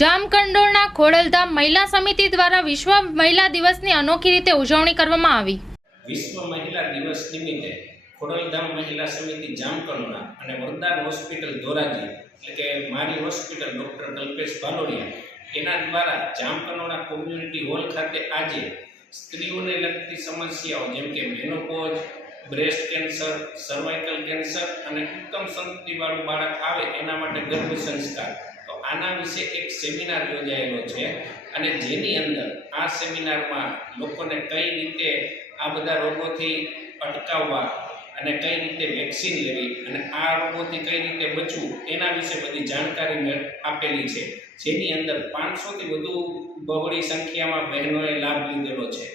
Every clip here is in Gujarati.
જામકંડોળના ખોડલધામ મહિલા સમિતિ દ્વારા વિશ્વ મહિલા દિવસની અનોખી રીતે ઉજવણી કરવામાં આવી. વિશ્વ મહિલા દિવસ નિમિત્તે ખોડલધામ મહિલા સમિતિ જામકંડોળા અને વરદાન હોસ્પિટલ ધોરાજી, એટલે કે મારી હોસ્પિટલ ડૉક્ટર કલ્પેશ ભાલોડિયા એના દ્વારા જામકંડોળા કોમ્યુનિટી હોલ ખાતે આજે સ્ત્રીઓને લગતી સમસ્યાઓ, જેમ કે menopause breast cancer cervical cancer અને ઉત્તમ સંતતિવાળું બાળક આવે એના માટે ગર્ભ સંસ્કાર આના વિશે એક સેમિનાર યોજાયેલો છે અને જેની અંદર આ સેમિનારમાં લોકોને કઈ રીતે આ બધા રોગોથી અટકાવવા અને કઈ રીતે વેક્સિન લેવી અને આ રોગોથી કઈ રીતે બચવું એના વિશે બધી જાણકારી આપેલી છે. જેની અંદર પાંચસોથી વધુ બહોળી સંખ્યામાં બહેનોએ લાભ લીધેલો છે.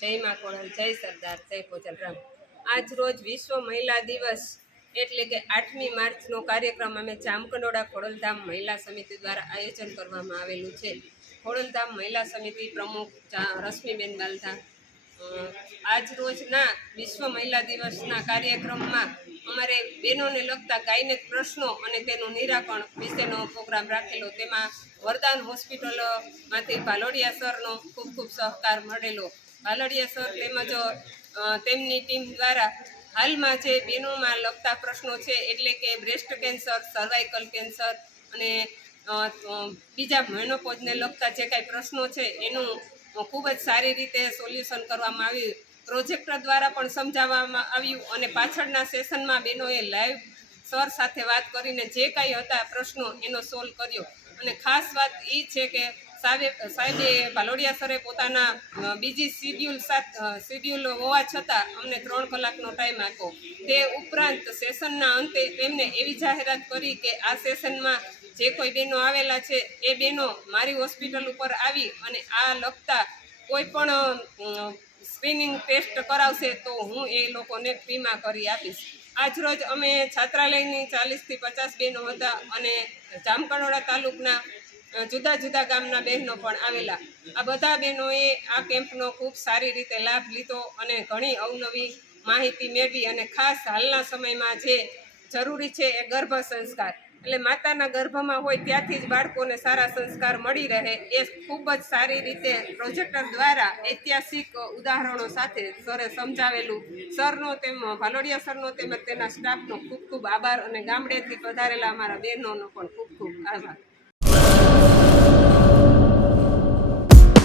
જય મા કોણલ જય સરદાર, જય કોચલરામ આજ રોજ વિશ્વ મહિલા દિવસ એટલે કે આઠમી માર્ચનો કાર્યક્રમ અમે જામકંડોળા ખોડલધામ મહિલા સમિતિ દ્વારા આયોજન કરવામાં આવેલું છે. ખોડલધામ મહિલા સમિતિ પ્રમુખ રશ્મિબેન બાલધા આજ રોજના વિશ્વ મહિલા દિવસના કાર્યક્રમમાં અમારે બહેનોને લગતા ગાયનેક પ્રશ્નો અને તેનું નિરાકરણ વિશેનો પ્રોગ્રામ રાખેલો. તેમાં વરદાન હોસ્પિટલમાંથી ભાલોડિયા સરનો ખૂબ ખૂબ સહકાર મળેલો. ભાલડિયા સર તેમજ તેમની ટીમ દ્વારા હાલમાં જે બેનોમાં લગતા પ્રશ્નો છે, એટલે કે બ્રેસ્ટ કેન્સર સર્વાઇકલ કેન્સર અને બીજા મેનોપોઝને લગતા જે કાંઈ પ્રશ્નો છે, એનું ખૂબ જ સારી રીતે સોલ્યુશન કરવામાં આવ્યું. પ્રોજેક્ટર દ્વારા પણ સમજાવવામાં આવ્યું અને પાછળના સેશનમાં બહેનોએ લાઈવ સર સાથે વાત કરીને જે કાંઈ હતા પ્રશ્નો એનો સોલ્વ કર્યો. અને ખાસ વાત એ છે કે સાહેબે સાહેબે ભાલોડિયા સરે પોતાના બીજી શિડ્યુલ સાત શિડ્યુલ હોવા છતાં અમને ત્રણ કલાકનો ટાઈમ આપ્યો. તે ઉપરાંત સેશનના અંતે તેમને એવી જાહેરાત કરી કે આ સેશનમાં જે કોઈ બહેનો આવેલા છે, એ બહેનો મારી હોસ્પિટલ ઉપર આવી અને આ લગતા કોઈ પણ સ્ક્રીનિંગ ટેસ્ટ કરાવશે તો હું એ લોકોને ફ્રીમાં કરી આપીશ. આજરોજ અમે છાત્રાલયની ચાલીસથી પચાસ બહેનો હતા અને જામકંડોળા તાલુકના જુદા જુદા ગામના બહેનો પણ આવેલા. આ બધા બહેનોએ આ કેમ્પનો ખૂબ સારી રીતે લાભ લીધો અને ઘણી અવનવી માહિતી મેળવી અને ખાસ હાલના સમયમાં જે જરૂરી છે એ ગર્ભ સંસ્કાર. એટલે માતાના ગર્ભમાં હોય ત્યાંથી જ બાળકોને સારા સંસ્કાર મળી રહે એ ખૂબ જ સારી રીતે પ્રોજેક્ટર દ્વારા ઐતિહાસિક ઉદાહરણો સાથે સરે સમજાવેલું. સરનો તેમ, ભાલોડિયા સરનો તેમજ તેના સ્ટાફનો ખૂબ ખૂબ આભાર અને ગામડેથી પધારેલા અમારા બહેનોનો પણ ખૂબ ખૂબ આભાર.